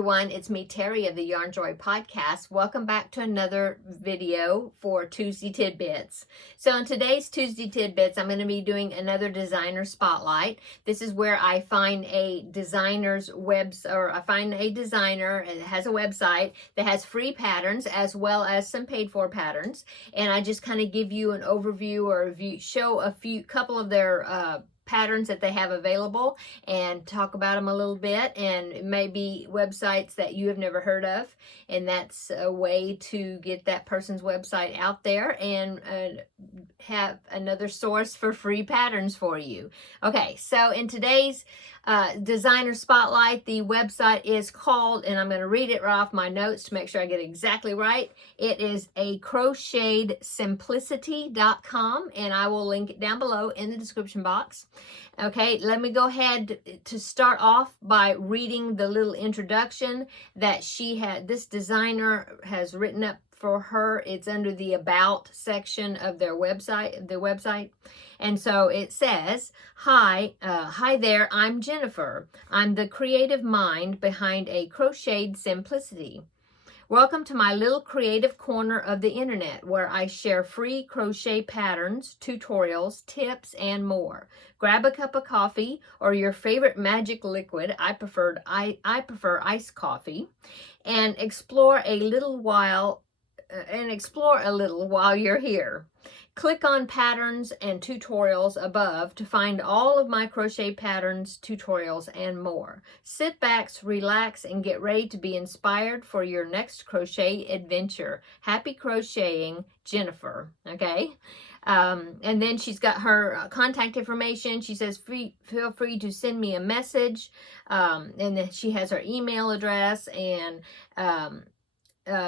everyone, it's me, Terry of the Yarn Joy Podcast. Welcome back to another video for Tuesday Tidbits. So in today's Tuesday Tidbits, I'm going to be doing another designer spotlight. This is where I find a designer's I find a designer that has a website that has free patterns as well as some paid for patterns. And I just kind of give you an overview or show a couple of their patterns that they have available and talk about them a little bit, and maybe websites that you have never heard of, and that's a way to get that person's website out there and have another source for free patterns for you. Okay, so in today's designer spotlight, the website is called, and I'm going to read it right off my notes to make sure I get it exactly right. It is acrochetedsimplicity.com, and I will link it down below in the description box. Okay, let me go ahead to start off by reading the little introduction that this designer has written up for her. It's under the About section of their website. And so it says, hi there, I'm Jennifer. I'm the creative mind behind A Crocheted Simplicity. Welcome to my little creative corner of the internet where I share free crochet patterns, tutorials, tips, and more. Grab a cup of coffee or your favorite magic liquid. I prefer iced coffee, and explore a little while you're here. Click on patterns and tutorials above to find all of my crochet patterns, tutorials, and more. Sit back, relax, and get ready to be inspired for your next crochet adventure. Happy crocheting, Jennifer. Okay. And then she's got her contact information. She says, feel free to send me a message. And then she has her email address, and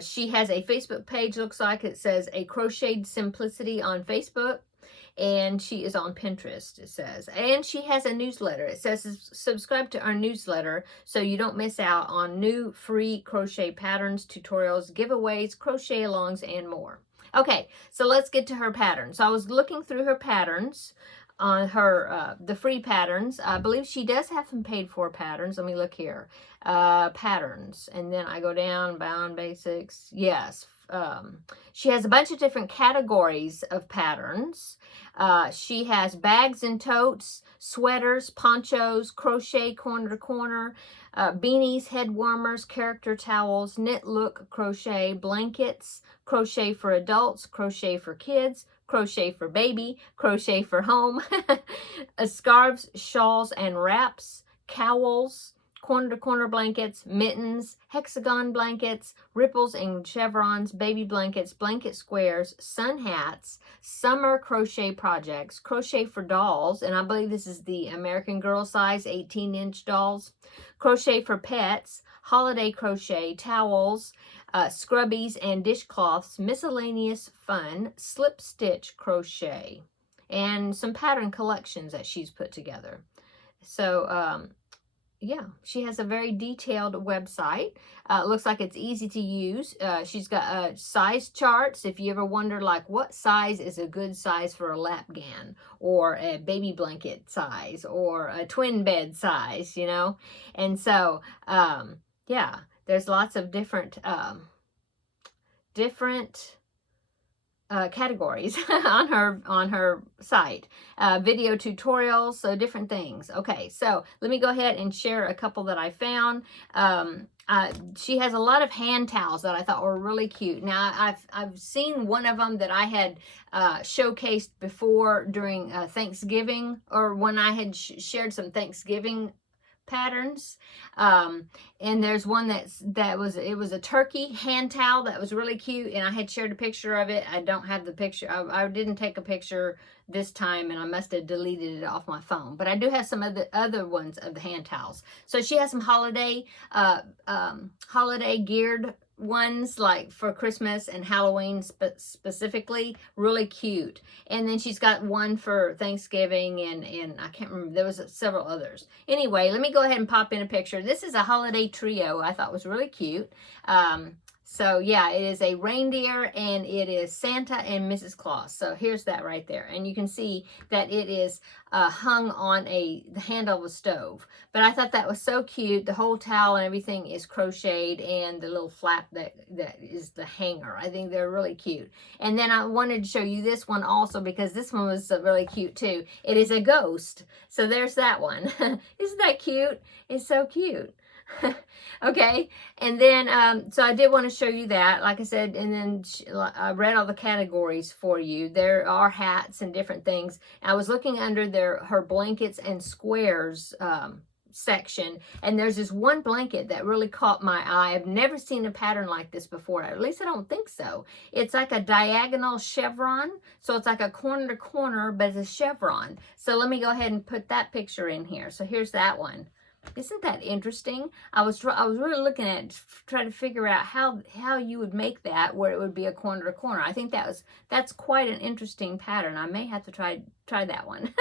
she has a Facebook page, looks like it says A Crocheted Simplicity on Facebook, and she is on Pinterest, it says. And she has a newsletter. It says subscribe to our newsletter so you don't miss out on new free crochet patterns, tutorials, giveaways, crochet alongs, and more. Okay, so let's get to her patterns. So I was looking through her patterns on her the free patterns. I believe she does have some paid for patterns. Let me look here. Patterns, and then I go down, bound basics. Yes. She has a bunch of different categories of patterns. She has bags and totes, sweaters, ponchos, crochet corner to corner, beanies, head warmers, character towels, knit look crochet, blankets, crochet for adults, crochet for kids, crochet for baby, crochet for home, scarves, shawls, and wraps, cowls, corner-to-corner blankets, mittens, hexagon blankets, ripples and chevrons, baby blankets, blanket squares, sun hats, summer crochet projects, crochet for dolls, and I believe this is the American Girl size 18-inch dolls, crochet for pets, holiday crochet, towels, scrubbies and dishcloths, miscellaneous fun, slip stitch crochet, and some pattern collections that she's put together. So, yeah, she has a very detailed website. Looks like it's easy to use. She's got size charts. If you ever wonder, like, what size is a good size for a lapgan, or a baby blanket size, or a twin bed size, you know? And so, yeah, there's lots of different categories on her site. Video tutorials, so different things. Okay, so let me go ahead and share a couple that I found. She has a lot of hand towels that I thought were really cute. Now, I've seen one of them that I had showcased before during Thanksgiving, or when I had shared some Thanksgiving patterns, and there's one it was a turkey hand towel that was really cute, and I had shared a picture of it. I don't have the picture. I didn't take a picture this time, and I must have deleted it off my phone, but I do have some of the other ones of the hand towels. So she has some holiday geared ones, like for Christmas and Halloween specifically, really cute. And then she's got one for Thanksgiving, and I can't remember, there was several others. Anyway, let me go ahead and pop in a picture. This is a holiday trio I thought was really cute. So yeah, it is a reindeer, and it is Santa and Mrs. Claus. So here's that right there. And you can see that it is hung on the handle of a stove. But I thought that was so cute. The whole towel and everything is crocheted, and the little flap that is the hanger. I think they're really cute. And then I wanted to show you this one also, because this one was really cute too. It is a ghost. So there's that one. Isn't that cute? It's so cute. Okay, and then so I did want to show you that, like I said, and then I read all the categories for you. There are hats and different things. I was looking under her blankets and squares section, and there's this one blanket that really caught my eye. I've never seen a pattern like this before, at least I don't think so. It's like a diagonal chevron, so it's like a corner to corner, but it's a chevron. So let me go ahead and put that picture in here. So here's that one. Isn't that interesting? I was really looking at trying to figure out how you would make that where it would be a corner to corner. I think that's quite an interesting pattern. I may have to try that one.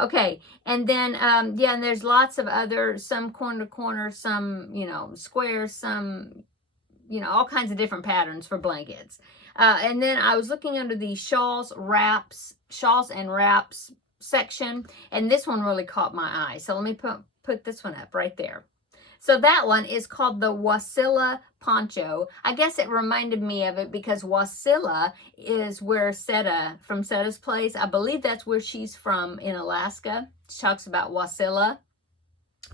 Okay, and then yeah, and there's lots of other, some corner to corner, some squares, some all kinds of different patterns for blankets. And then I was looking under the shawls and wraps section, and this one really caught my eye. So let me put this one up right there. So that one is called the Wasilla poncho. I guess it reminded me of it because Wasilla is where from Setta's place. I believe that's where she's from in Alaska. She talks about Wasilla.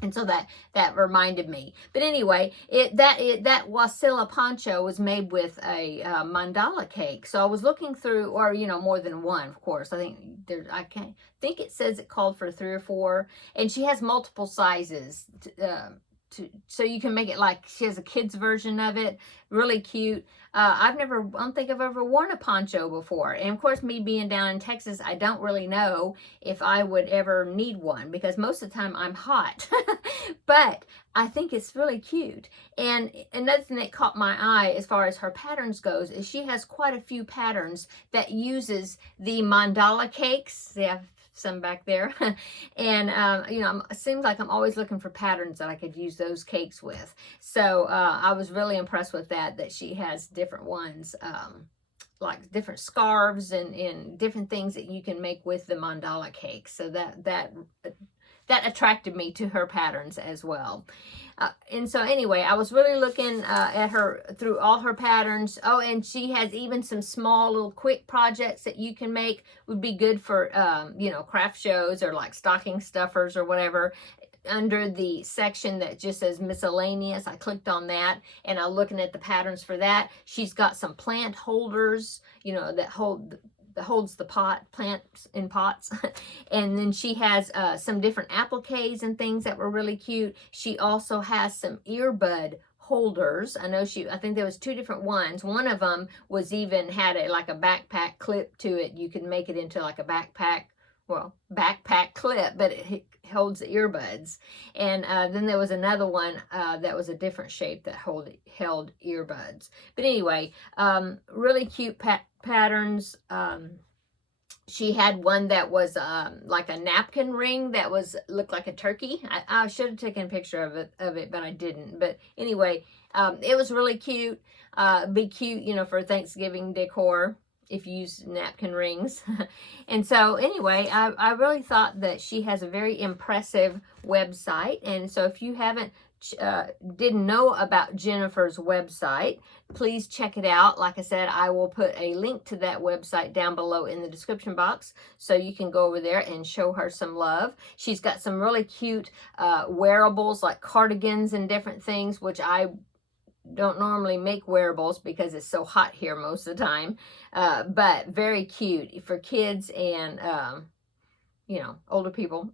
And so that reminded me. But anyway, that Wasilla poncho was made with a mandala cake. So I was looking through, or more than one, of course. I think it says it called for 3 or 4, and she has multiple sizes. So you can make it like she has a kid's version of it. Really cute. I don't think I've ever worn a poncho before. And of course, me being down in Texas, I don't really know if I would ever need one, because most of the time I'm hot. But I think it's really cute. And another thing that caught my eye as far as her patterns goes is she has quite a few patterns that uses the mandala cakes. They have some back there. And it seems like I'm always looking for patterns that I could use those cakes with. So I was really impressed with that she has different ones, like different scarves and different things that you can make with the mandala cake. So that attracted me to her patterns as well. And so anyway, I was really looking at her through all her patterns. Oh, and she has even some small little quick projects that you can make. Would be good for, craft shows or like stocking stuffers or whatever. Under the section that just says miscellaneous, I clicked on that, and I'm looking at the patterns for that. She's got some plant holders, that holds the plants in pots. And then she has some different appliques and things that were really cute. She also has some earbud holders. I think there was 2 different ones. One of them was even had like a backpack clip to it. You could make it into like a backpack clip, but it holds the earbuds. And then there was another one that was a different shape that held earbuds. But anyway, really cute patterns. She had one that was like a napkin ring that looked like a turkey. I should have taken a picture of it, but I didn't. But anyway, it was really cute. Be cute, for Thanksgiving decor, if you use napkin rings. And so anyway, I really thought that she has a very impressive website. And so if you didn't know about Jennifer's website, please check it out. Like I said, I will put a link to that website down below in the description box, so you can go over there and show her some love. She's got some really cute wearables like cardigans and different things, which I don't normally make wearables because it's so hot here most of the time, but very cute for kids and older people.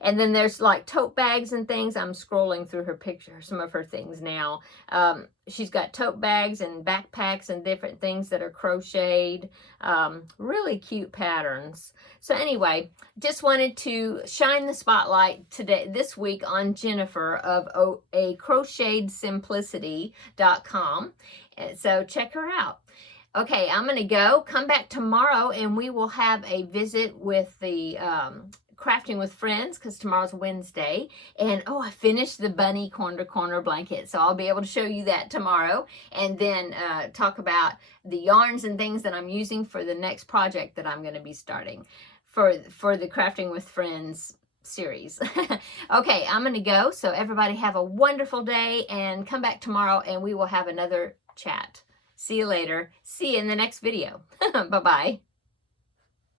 And then there's like tote bags and things. I'm scrolling through her picture, some of her things now. She's got tote bags and backpacks and different things that are crocheted. Really cute patterns. So anyway, just wanted to shine the spotlight this week on Jennifer of a crochetedsimplicity.com. So check her out. Okay, I'm going to go. Come back tomorrow, and we will have a visit with the crafting with friends because tomorrow's Wednesday. And oh, I finished the bunny corner to corner blanket, so I'll be able to show you that tomorrow, and then talk about the yarns and things that I'm using for the next project that I'm going to be starting for the Crafting with Friends series. Okay, I'm going to go. So everybody have a wonderful day, and come back tomorrow and we will have another chat. See you later. See you in the next video. Bye-bye.